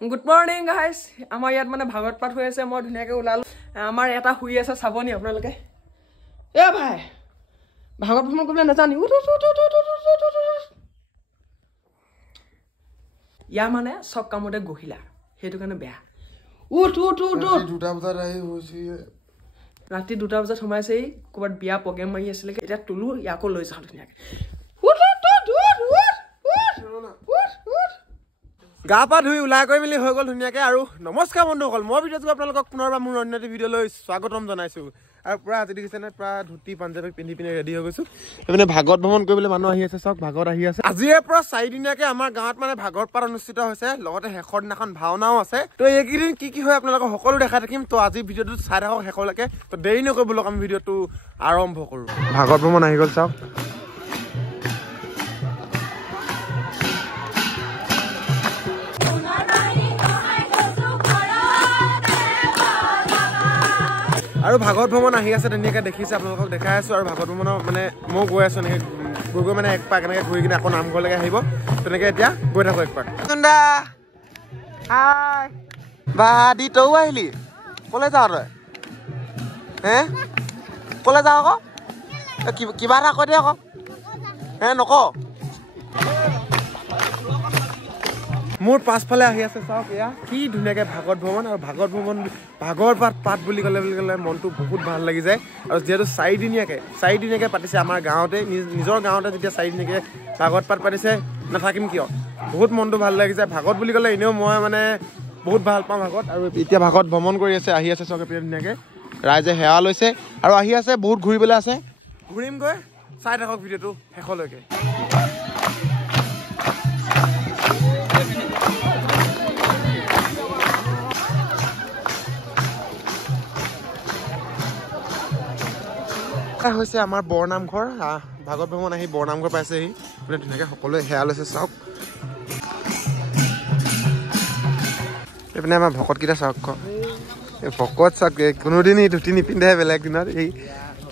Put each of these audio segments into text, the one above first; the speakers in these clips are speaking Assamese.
Good morning guys. আমাৰ ইয়াত মানে ভাগত পাঠ হৈ আছে মই ধুনিয়াকে ওলালো আমাৰ এটা হুই আছে চাবনি আপোনালোকে এ ভাই ভাগত ভ্ৰমণ কৰিবলৈ নাজানি ইয়া মানে সব কামতে গহিলা হেতু কাৰণে বেয়া দুটা বজাত আহি হৈছে ৰাতি 2টা বজাত সোমাইছে ক'বাত বিয়া প্ৰগ্ৰাম মাৰি আছিল এতিয়া তুলু ইয়াকো লৈ যাও ধুনিয়াকে গা পা ধুই উলাই গৈ মিলি হৈ গল ধুনিয়াকে আৰু নমস্কাৰ বন্ধুসকল মই ভিডিঅ'টো আপোনালোকক পুনৰবাৰ মোৰ অন্যটি ভিডিঅ' লৈ স্বাগতম জনাইছো আৰু পুৰা আজি দেখিছে না পুৰা ধুতি পাঞ্জাবী পিন্ধি পিনে ৰেডি হৈ গৈছো মানে ভাগত ভ্ৰমণ কৰিবলৈ মানুহ আহি আছে সব ভাগত আহি আছে আজিয়ে পুৰা 4 দিনীয়াকে আমাৰ গাঁৱত মানে ভাগত পাঠ অনুষ্ঠিত হৈছে লগতে শেষৰ দিনাখন ভাওনাও আছে তো এইকেইদিন কি হয় আপোনালোকক সকলো দেখা থাকিম তো আজি ভিডিঅ'টো চাই থাকক শেষলৈকে তো দেৰি নকৰিব লক আমি ভিডিঅ'টো আৰম্ভ কৰো ভাগত ভ্ৰমণ আহি গ'ল চাওক আৰু ভাগত ভ্ৰমণ আহি আছে ধুনীয়াকে দেখিছে আপোনালোকক দেখাই আছো আৰু ভাগত ভ্ৰমণৰ মানে মই গৈ আছো এনেকে গৈ মানে এক পাক এনেকে ঘূৰি কিনে আকৌ নামঘৰলৈকে আহিব তেনেকে এতিয়া গৈ থাকো এক পাক চন্দা হাই বা দি তৌ আহিলি কলে যাও তই হে কলে যাও আকৌ কিবা এটা কৈ দে আকৌ হে নক মোৰ পাছফালে আহি আছে চাওক এয়া কি ধুনীয়াকে ভাগত ভ্ৰমণ আৰু ভাগত ভ্ৰমণ ভাগৰ পাঠ বুলি ক'লে মনটো বহুত ভাল লাগি যায় আৰু যেহেতু 4 দিনীয়াকে পাতিছে আমাৰ গাঁৱতে নিজৰ গাঁৱতে যেতিয়া 4 দিনীয়াকে ভাগত পাঠ পাতিছে নাথাকিম কিয় বহুত মনটো ভাল লাগি যায় ভাগত বুলি ক'লে এনেও মই মানে বহুত ভাল পাওঁ ভাগত আৰু এতিয়া ভাগত ভ্ৰমণ কৰি আছে আহি আছে চাওক এতিয়া ধুনীয়াকে ৰাইজে সেৱা লৈছে আৰু আহি আছে বহুত ঘূৰিবলৈ আছে ঘূৰিম গৈ চাই থাকক ভিডিঅ'টো শেষলৈকে হৈছে আমাৰ বৰনামঘৰ ভাগত ভ্ৰমণ আহি বৰনামঘৰ পাইছেহি মানে ধুনীয়াকে সকলোৱে সেৱা লৈছে চাওক এইপিনে আমাৰ ভকতকেইটা চাওক ভকত চাওক কোনোদিন ধুতি নিপিন্ধে বেলেগ দিনত এই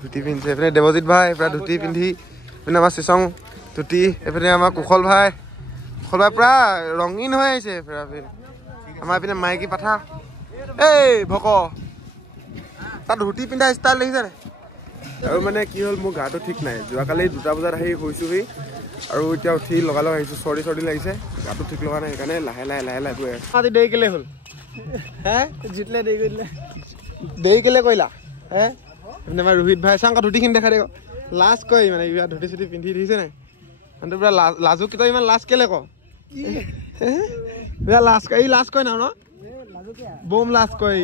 ধুতি পিন্ধিছে এইপিনে দেৱজিৎ ভাই পুৰা ধুতি পিন্ধি এইপিনে আমাৰ চিচং ধুতি এইপিনে আমাৰ কুশল ভাই পুৰা ৰঙীন হৈ আহিছে আমাৰ এইপিনে মাইকী পাঠা এই ভক তাত ধুতি পিন্ধা ষ্টাইল দেখিছে নাই আৰু মানে কি হ'ল মোৰ গাটো ঠিক নাই যোৱাকালি 2টা বজাত আহি শুইছোহি আৰু এতিয়া উঠি লগালগ আহিছো চৰ্দি লাগিছে গাটো ঠিক লগা নাই সেইকাৰণে লাহে লাহে গৈ আছো আজি দেৰি কেলে হ'ল হে জিতলে দেৰি কেলে কৰিলা হে আমাৰ ৰোহিত ভাই চাংকা ধুতিখিনি দেখা দেখ লাজ কয় মানে ইয়া ধুতি চুতি পিন্ধি দিছে নাই মানে পুৰা লাজু কিটা ইমান লাজ কেলে ক লাজ কয় না ন বম লাজ কয়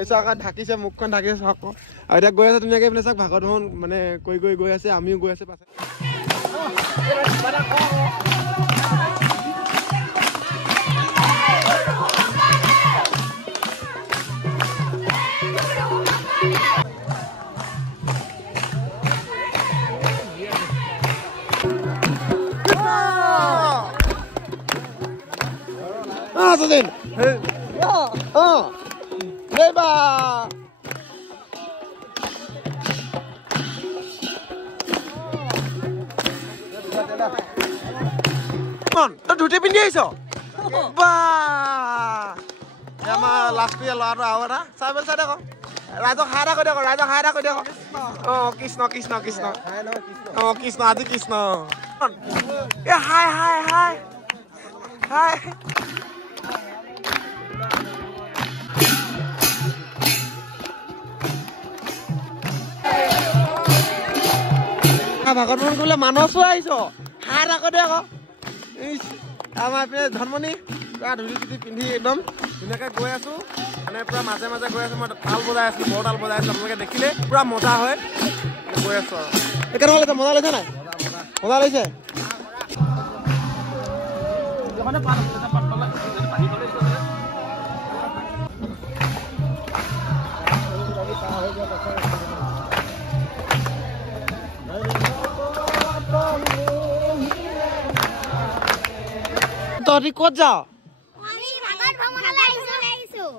এইচাকা ঢাকিছে মুখখন ঢাকিছে চাওক আৰু এতিয়া গৈ আছে ধুনীয়াকে এইফালে চাওক ভাগত ভ্ৰমণ মানে গৈ আছে আমিও গৈ আছে পাছে Sazin. Reba. Mon, tu dhoti pindi aiso. Ba. Ama last year lo ara. Sabel sada ko. Rajo hara ko deko. Oh, Krishna. Oh, Krishna adi Krishna. Yeah, hi. Hi. ভাগত ভ্ৰমণ কৰিলে মানসো আহিছ হাত আকৌ দে আকৌ আমাৰ এইপিনে ধৰ্মণি পুৰা ধুতি চুতি পিন্ধি একদম ধুনীয়াকে গৈ আছো মানে পুৰা মাজে গৈ আছো মই তাল বজাই আছো বৰ তাল বজাই আছো আপোনালোকে দেখিলে পুৰা মজা হয় গৈ আছো আৰু কেনেকুৱা মজা লৈছে নাই মজা লৈছে তহঁতি ক'ত যাও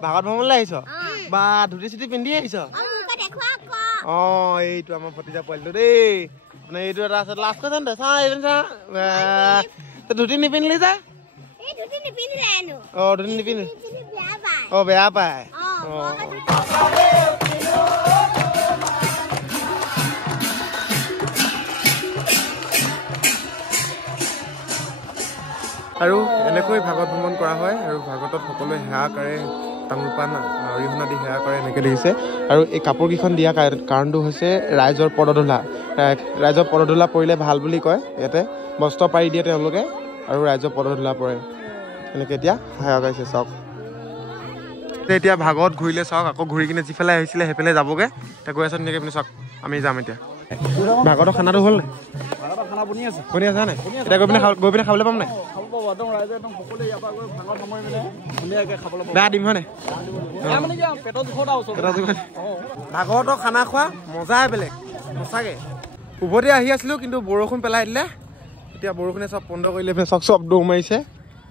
ভাগত ভ্ৰমণলৈ আহিছ বা ধুতি চুতি পিন্ধি আহিছ অ এইটো আমাৰ ভতিজা পোৱালিটো দেই মানে এইটো এটা আছে লাষ্ট কৈছে চা ধুতি নিপিন্ধিলি যে অঁ ধুতি নিপিন্ধে অঁ বেয়া পায় অঁ আৰু এনেকৈ ভাগৱত ভ্ৰমণ কৰা হয় আৰু ভাগৱতত সকলোৱে সেৱা কৰে তামোল পাণ অৰিহণা দি সেৱা কৰে এনেকৈ দেখিছে আৰু এই কাপোৰকেইখন দিয়া কাৰণটো হৈছে ৰাইজৰ পদধূলা পৰিলে ভাল বুলি কয় ইয়াতে বস্ত্ৰ পাৰি দিয়ে তেওঁলোকে আৰু ৰাইজৰ পদধূলা পৰে এনেকৈ এতিয়া সেৱা গাইছে চাওক এতিয়া ভাগৱত ঘূৰিলে চাওক আকৌ ঘূৰি কিনে যিফালে আহিছিলে সেইফালে যাবগৈ এতিয়া গৈ আছে ধুনীয়াকৈ আপুনি চাওক আমি যাম এতিয়া ভাগৱতৰ খানাটো হ'ল নাই বনি আছে নাই এতিয়া গৈ পিনে খাবলৈ পাম নাই বেয়া দিম হয় নাই ভাগৱতৰ খানা খোৱা মজাই বেলেগ সঁচাকৈ উভতি আহি আছিলোঁ কিন্তু বৰষুণ পেলাই দিলে এতিয়া বৰষুণে চব বন্ধ কৰিলে চব চব দৌৰ মাৰিছে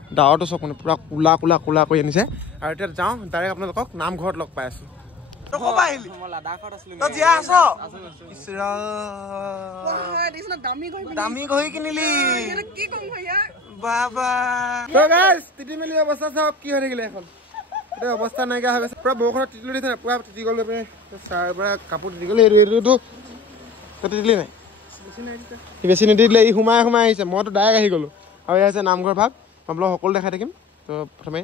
ডাৱৰটো চব মানে পূৰা কোলা কৰি আনিছে আৰু এতিয়া যাওঁ ডাইৰেক্ট আপোনালোকক নামঘৰত লগ পাই আছোঁ দামী ঘড়ী কিনিলি তিতি মেলি অৱস্থা চাওক কি হৈ থাকিলে এখন এতিয়া অৱস্থা নাইকিয়া হৈ গৈছে পুৰা বৰষুণত তিতিলো দিছে নাই পুৰা তিতি গ'ল চাৰ পৰা কাপোৰ তিতি গ'ল এইটোতো তিতিলি নাই বেছি নিদিলে ই সোমাই আহিছে মইতো ডাইৰেক্ট আহি গ'লোঁ আৰু এয়া হৈছে নামঘৰ ভাগ আপোনালোক সকলো দেখাই থাকিম তো প্ৰথমে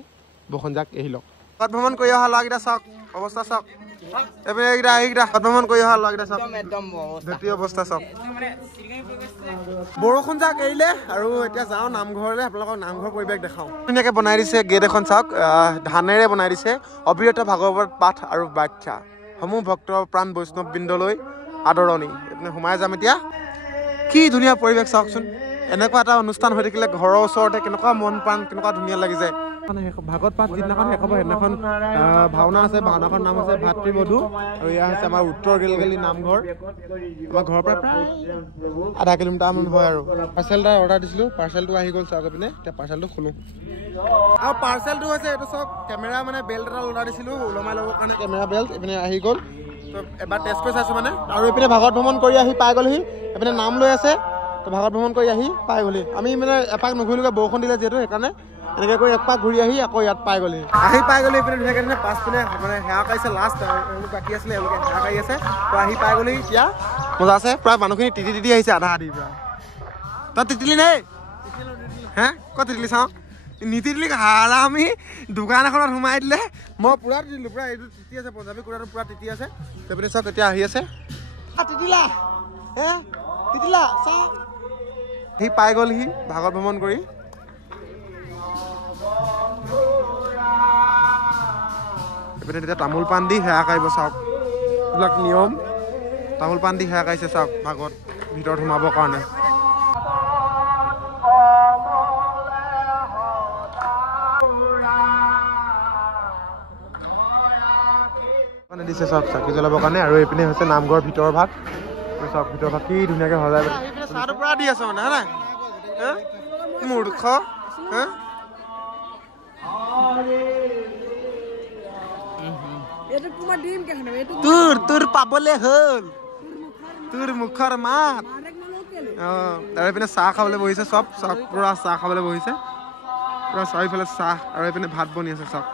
বৰষুণ যাক এৰি লওক ভ্ৰমণ কৰি অহা ল'ৰাকেইটা চাওক অৱস্থা চাওক এইকেইটা ভ্ৰমণ কৰি অহা ল'ৰাকেইটা চাওক ধুতি অৱস্থা চাওক বৰষুণ যাক এৰিলে আৰু এতিয়া যাওঁ নামঘৰলৈ আপোনালোকক নামঘৰ পৰিৱেশ দেখাওঁ ধুনীয়াকৈ বনাই দিছে গেট এখন চাওক ধানেৰে বনাই দিছে অবিৰত ভাগৱত পাঠ আৰু ব্যাখ্যা সমূহ ভক্তৰ প্ৰাণ বৈষ্ণৱবৃন্দলৈ আদৰণি আপুনি সোমাই যাম এতিয়া কি ধুনীয়া পৰিৱেশ চাওকচোন এনেকুৱা এটা অনুষ্ঠান হৈ থাকিলে ঘৰৰ ওচৰতে কেনেকুৱা মন প্ৰাণ কেনেকুৱা ধুনীয়া লাগি যায় ভাগৱত পাঠ যিদিনাখন শেষ হ'ব সেইদিনাখন ভাওনা আছে ভাওনাখনৰ নাম আছে ভাতৃবধূ আৰু এয়া হৈছে আমাৰ উত্তৰ গেলগেলি নামঘৰ আমাৰ ঘৰৰ পৰা প্ৰায় আধা কিলোমিটাৰমান হয় আৰু পাৰ্চেল এটা অৰ্ডাৰ দিছিলোঁ পাৰ্চেলটো আহি গ'ল চাওক পিনে এতিয়া পাৰ্চেলটো খোলোঁ আৰু পাৰ্চেলটো হৈছে এইটো চাওক কেমেৰা মানে বেল্ট এটা অৰ্ডাৰ দিছিলোঁ ওলমাই ল'বৰ কাৰণে কেমেৰা বেল্ট এইপিনে আহি গ'ল এবাৰ টেষ্ট কৰি চাইছোঁ মানে আৰু এইপিনে ভাগৱত ভ্ৰমণ কৰি আহি পাই গ'লহি এইপিনে নাম লৈ আছে তো ভাগৱত ভ্ৰমণ কৰি আহি পাই গ'লহি আমি মানে এপাক নুঘূৰিলোগৈ বৰষুণ দিলে যিহেতু সেইকাৰণে এনেকৈ কৰি একপাক ঘূৰি আহি আকৌ ইয়াত পাই গ'লহি পাই গ'লি এইপিনে ধুনীয়াকৈ পাছপিনে মানে সেৱা কৰিছে লাষ্ট এওঁলোক বাকী আছিলে এওঁলোকে সেৱা কৰি আছে তো আহি পাই গ'লহি এতিয়া মজা আছে প্ৰায় মানুহখিনি তিতি আহিছে আধা আধি পৰা তই তিতিলি নাই হে ক'ত তিতিলি চাওঁ নিতিতিলি হাৰা আমি দোকান এখনত সোমাই দিলে মই পুৰা তিতিলোঁ পুৰা এইটো তিতি আছে পঞ্জাৱী কুৰাটো পুৰা তিতি আছে সেইপিনে চাওক এতিয়া আহি আছে তিতিলা হে তিতিলা চাওঁ সি পাই গ'লহি ভাগৱত ভ্ৰমণ কৰি এইপিনে তেতিয়া তামোল পাণ দি সেৱা কাঢ়িব চাওক এইবিলাক নিয়ম তামোল পাণ দি সেৱা কাঢ়িছে চাওক ভাগৱত ভিতৰত সোমাবৰ কাৰণে দিছে চাওক চাকি জ্বলাবৰ কাৰণে আৰু এইপিনে হৈছে নামঘৰৰ ভিতৰৰ ভাগ চাওক ভিতৰৰ ভাগ কি ধুনীয়াকৈ সজাই চাহটো পুৰা দি আছে মানে হয় নাই মূৰ্খ হা তোৰ পাবলে হ'ল তোৰ মুখৰ মাত আৰু এইপিনে চাহ খাবলৈ বহিছে চব চব পুৰা চাহ খাবলৈ বহিছে পুৰা চাৰিওফালে চাহ আৰু এইপিনে ভাত বনি আছে চব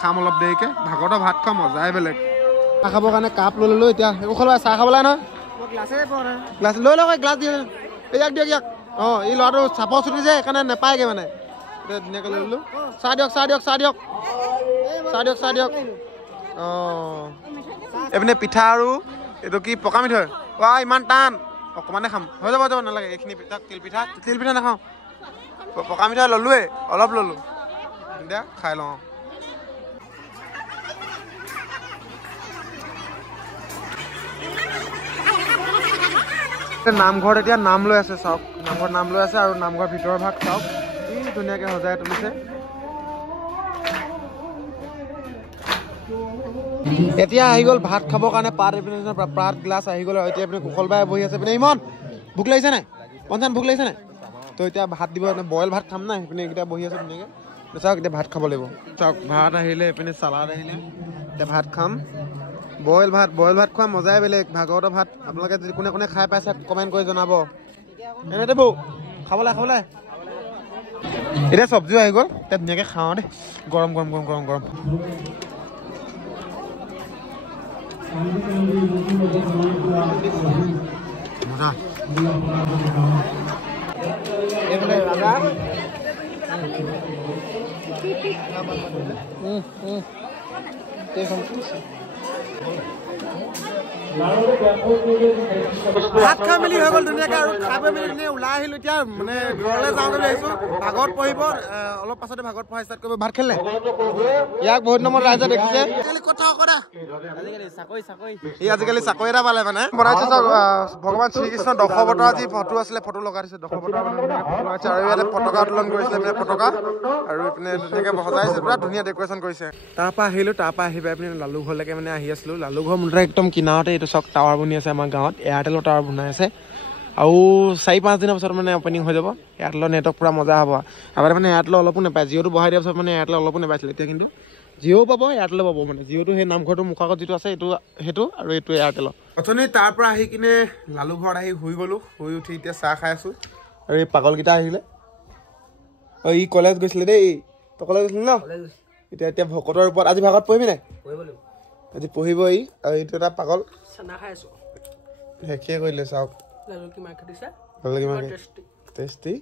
খাম অলপ দেৰিকৈ ভাগৱতৰ ভাত খোৱা মজাই বেলেগ চাহ খাবৰ কাৰণে কাপ লৈ ল'লোঁ এতিয়া একো খোলা চাহ খাবলৈ নহয় গ্লাছ লৈ লওক গ্লাছ দিয়ে ইয়াক দিয়ক ইয়াক অঁ এই ল'ৰাটো চাপৰ চুটি যে সেইকাৰণে নাপায়গৈ মানে এতিয়া ধুনীয়াকৈ লৈ ল'লোঁ চাহ দিয়ক অঁ এইপিনে পিঠা আৰু এইটো কি পকা মিঠৈ ইমান টান অকণমানে খাম হৈ যাব নালাগে এইখিনি পিঠা তিল পিঠা নাখাওঁ পকা মিঠৈ ল'লোৱেই অলপ ল'লোঁ এতিয়া খাই লওঁ নামঘৰত এতিয়া নাম লৈ আছে চাওক নামঘৰত নাম লৈ আছে আৰু নামঘৰৰ ভিতৰৰ ভাগ চাওক কি ধুনীয়াকৈ সজাই তুলিছে এতিয়া আহি গ'ল ভাত খাবৰ কাৰণে পাত গ্লাছ আহি গ'ল আৰু এতিয়া আপুনি কুশল বাই বহি আছে পিনে ইমান ভোক লাগিছে নাই পঞ্চান ভোক লাগিছে নাই তো এতিয়া ভাত দিব বইল ভাত খাম নাই সেইপিনে এইকেইটা বহি আছে ধুনীয়াকৈ চাওক এতিয়া ভাত খাব লাগিব চাওক ভাত আহিলে এইপিনে চালাড আহিলে এতিয়া ভাত খাম বইল ভাত খোৱা মজাই বেলেগ ভাগৱতৰ ভাত আপোনালোকে যদি কোনে কোনে খাই পাইছে কমেণ্ট কৰি জনাব এনেতে বৌ খাবলৈ এতিয়া চব্জিও আহি গ'ল তাত ধুনীয়াকৈ খাওঁ দেই গৰম গৰম গৰম গৰম গৰম মজা ভাত খাই মেলি হৈ গ'ল ধুনীয়াকৈ আৰু খাই বৈ মেলি ধুনীয়া ওলাই আহিলোঁ এতিয়া মানে ঘৰলৈ যাওঁ বুলি আহিছোঁ ভাগত পঢ়িব অলপ পাছতে ভাগত পঢ়া ষ্টাৰ্ট কৰিব ভাত খেলে ইয়াক বহুত নম্বৰত ৰাইজে দেখিছে কথা কথা ই আজিকালি চাকৰি এটা পালে মানে বনাইছে চাওক ভগৱান শ্ৰীকৃষ্ণ দশৱতাৰ যি ফটো আছিলে ফটো লগাই দিছে দশৱতাৰ মানে ফটো লগাইছে আৰু ইয়াতে পতাকা উত্তোলন কৰিছিলে মানে পতাকা আৰু ইপিনে ধুনীয়াকৈ সজাইছে পুৰা ধুনীয়া ডেক'ৰেশ্যন কৰিছে তাৰপৰা আহিলোঁ তাৰপৰা আহি পাই পিনে লালু ঘৰলৈকে মানে আহি আছিলোঁ লালু ঘৰ মুঠতে একদম কিনাৰতে এইটো চাওক টাৱাৰ বনি আছে আমাৰ গাঁৱত এয়াৰটেলৰ টাৱাৰ বনাই আছে আৰু 4-5 দিনৰ পিছত মানে অপেনিং হৈ যাব এয়াৰটেলৰ নেটৱৰ্ক পুৰা মজা হ'ব আগতে মানে এয়াৰটেলৰ অলপো নাপায় জিঅ'টো বহাই দিয়াৰ পিছত মানে এয়াৰটেল অলপো নাপাইছিলে এতিয়া কিন্তু জিঅ'ও পাব এয়াৰটেলো পাব মানে জিঅ'টো সেই নামঘৰটোৰ মুখাগত যিটো আছে সেইটো আৰু এইটো এয়াৰটেলৰ অথনি তাৰ পৰা আহি কিনে লালু ঘৰত আহি শুই গ'লোঁ শুই উঠি এতিয়া চাহ খাই আছোঁ আৰু এই পাগলকেইটা আহিলে অঁ ই কলেজ গৈছিলে দেই তই কলেজ গৈছিলি ন এতিয়া ভকতৰ ওপৰত আজি ভাগত পঢ়িবি নাই আজি পঢ়িব ই আৰু এইটো এটা পাগল শেষে কৰিলে চাওক টেষ্টি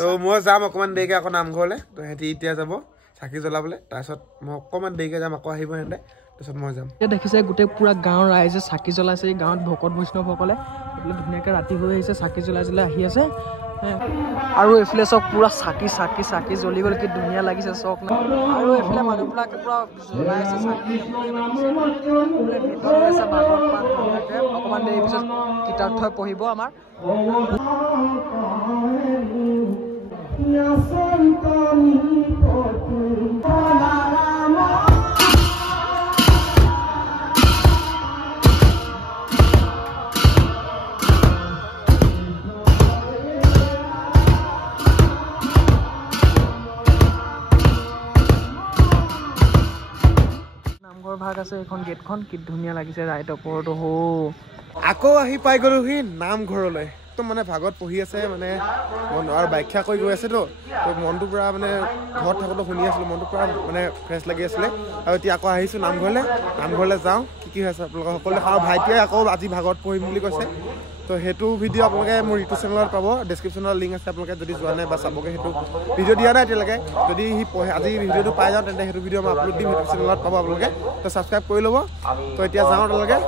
তো মই যাম অকণমান দেৰিকৈ আকৌ নামঘৰলৈ তো সিহঁতি এতিয়া যাব চাকি জ্বলাবলৈ তাৰপিছত মই অকণমান দেৰিকৈ যাম আকৌ আহিব সিহঁতে তাৰপিছত মই যাম এতিয়া দেখিছে গোটেই পুৰা গাঁৱৰ ৰাইজে চাকি জ্বলাইছে গাঁৱত ভকত বৈষ্ণৱসকলে এইফালে ধুনীয়াকৈ ৰাতি হৈ আহিছে চাকি জ্বলাই আহি আছে আৰু এইফালে চব পুৰা চাকি চাকি চাকি জ্বলি গ'ল কি ধুনীয়া লাগিছে চক আৰু এইফালে মানুহবিলাকে পুৰা জ্বলাই আছে চাকি অকণমান দেৰি পিছত কিতাপ পঢ়িব আমাৰ নামঘৰ ভাগ আছে এইখন গেটখন কি ধুনীয়া লাগিছে ৰাইট ওপৰতো হো আকৌ আহি পাই গ'লোহি নামঘৰলৈ একদম মানে ভাগত পঢ়ি আছে মানে আৰু ব্যাখ্যা কৰি গৈ আছেতো তো মনটো পূৰা মানে ঘৰত থাকোঁতে শুনি আছিলোঁ মনটো পূৰা মানে ফ্ৰেছ লাগি আছিলে আৰু এতিয়া আকৌ আহিছোঁ নামঘৰলৈ যাওঁ কি হৈছে আপোনালোকে সকলোৱে আৰু ভাইটিয়ে আকৌ আজি ভাগত পঢ়িম বুলি কৈছে তো সেইটো ভিডিঅ' আপোনালোকে মোৰ ইউটিউব চেনেলত পাব ডেছক্ৰিপশ্যনত লিংক আছে আপোনালোকে যদি যোৱা নাই বা চাবগৈ সেইটো ভিডিঅ' দিয়া নাই এতিয়ালৈকে যদি সি পঢ়ে আজি ভিডিঅ'টো পাই যাওঁ তেন্তে সেইটো ভিডিঅ' মই আপলোড দিম ইউটিউব চেনেলত পাব আপোনালোকে তো ছাবস্ক্ৰাইব কৰি ল'ব তো এতিয়া যাওঁ আপোনালোকে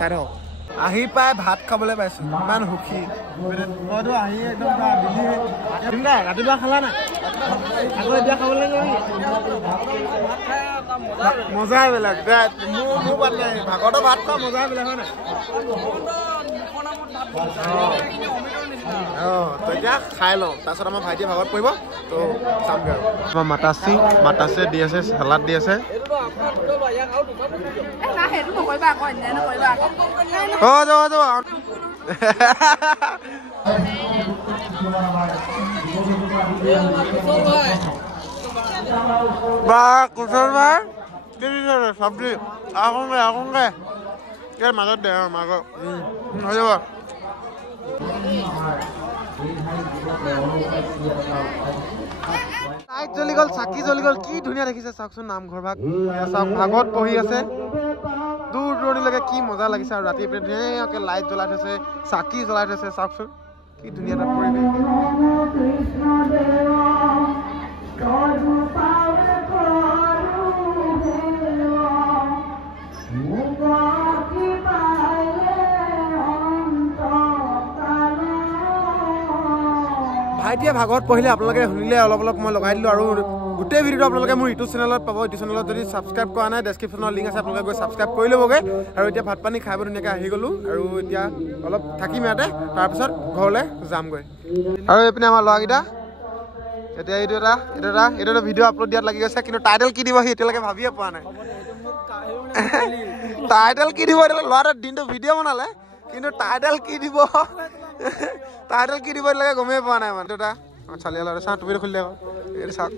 চাই থাকক আহি পাই ভাত খাবলৈ পাইছোঁ ইমান সুখী মইতো আহি একদম ৰাতিপুৱা খালা নাই আকৌ এতিয়া খাবলৈ মজাই বেলেগ মোৰ বাদ নাই ভাগৰতো ভাত খোৱা মজাই বেলেগ হয় নাই তো এতিয়া খাই লওঁ তাৰপিছত আমাৰ ভাইটিয়ে ভাগত পৰিব তো চামগৈ আৰু আমাৰ মাতাচি দি আছে চালাড দি আছে বা কুশল ভাই কি দিছে চব্জি আহোঁগে মাজত দে মাজত হৈ যাব লাইট জ্বলি গ'ল চাকি জ্বলি গ'ল কি ধুনীয়া দেখিছে চাওকচোন নামঘৰ ভাগ চাওক ভাগত পঢ়ি আছে দূৰ দূৰণিলৈকে কি মজা লাগিছে আৰু ৰাতি ধুনীয়াকৈ লাইট জ্বলাই থৈছে চাকি জ্বলাই থৈছে চাওকচোন কি ধুনীয়া এটা পৰিৱেশ ভাইটিয়ে ভাগত পঢ়িলে আপোনালোকে শুনিলে অলপ মই লগাই দিলোঁ আৰু গোটেই ভিডিঅ'টো আপোনালোকে মোৰ ইউটিউব চেনেলত পাব ইউটিউব চেনেলত যদি ছাবস্ক্ৰাইব কৰা নাই ডেছক্ৰিপশ্যনৰ লিংক আছে আপোনালোকে গৈ ছাবস্ক্ৰাইব কৰি ল'বগৈ আৰু এতিয়া ভাত পানী খাই ধুনীয়াকৈ আহি গ'লোঁ আৰু এতিয়া অলপ থাকিম ইয়াতে তাৰপিছত ঘৰলৈ যামগৈ আৰু এইপিনে আমাৰ ল'ৰাকেইটা এতিয়া এইটো ভিডিঅ' আপলোড দিয়াত লাগি গৈছে কিন্তু টাইটেল কি দিব সি এতিয়ালৈকে ভাবিয়ে পোৱা নাই টাইটেল কি দিব ল'ৰাটোৰ দিনটো ভিডিঅ' বনালে কিন্তু টাইটেল কি দিব এতিয়ালৈকে গমেই পোৱা নাই মানে দেউতা চালিয়া ল'ৰা চাওঁ তুমি খুলি এইটো চাওক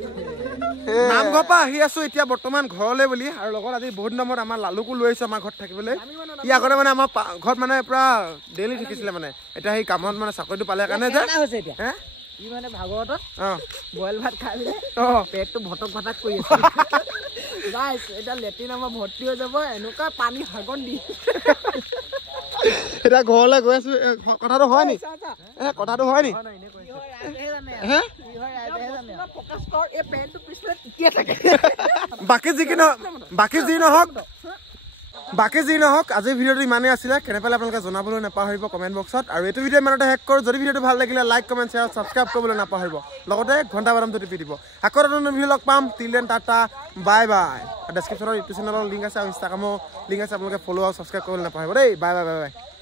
নামঘৰৰ পৰা আহি আছোঁ এতিয়া বৰ্তমান ঘৰলৈ বুলি আৰু লগত আজি বহুত দিনৰ আমাৰ লালুকো লৈ আহিছোঁ আমাৰ ঘৰত থাকিবলৈ ই আগতে মানে আমাৰ ঘৰত মানে পূৰা ডেইলি থাকিছিলে মানে এতিয়া সেই কামত মানে চাকৰিটো পালে কাৰণে যে ই মানে ভাগৱতত অঁ বইল ভাত খাই পিনে পেটটো ভটক ভটাক কৰি আছে গাইছ এটা লেট্ৰিন আমাৰ ভৰ্তি হৈ যাব এনেকুৱা পানী হাগন দি এতিয়া ঘৰলৈ গৈ আছো কথাটো হয় নি কথাটো হয় নি বাকী যি নহওক আজিৰ ভিডিঅ'টো ইমানেই আছিলে কেনে পালে আপোনালোকে জনাবলৈ নাপাহৰিব কমেণ্ট বক্সত আৰু এইটো ভিডিঅ' ইমানতে শেষ কৰোঁ যদি ভিডিঅ'টো ভাল লাগিলে লাইক কমেণ্ট শ্বেয়াৰ ছাবস্ক্ৰাইব কৰিবলৈ নাপাহৰিব লগতে ঘণ্টা বাদামটো টিপি দিব আকৌ এটা নতুন ভিডিঅ' লগ পাম till then tata bye bye ডেছক্ৰিপশ্যনৰ ইউটিউব চেনেলৰ লিংক আছে আৰু ইনষ্টাগ্ৰামৰ লিংক আছে আপোনালোকে ফ'ল' আৰু ছাবস্ক্ৰাইব কৰিবলৈ নাপাহৰিব দেই বাই বাই বাই বাই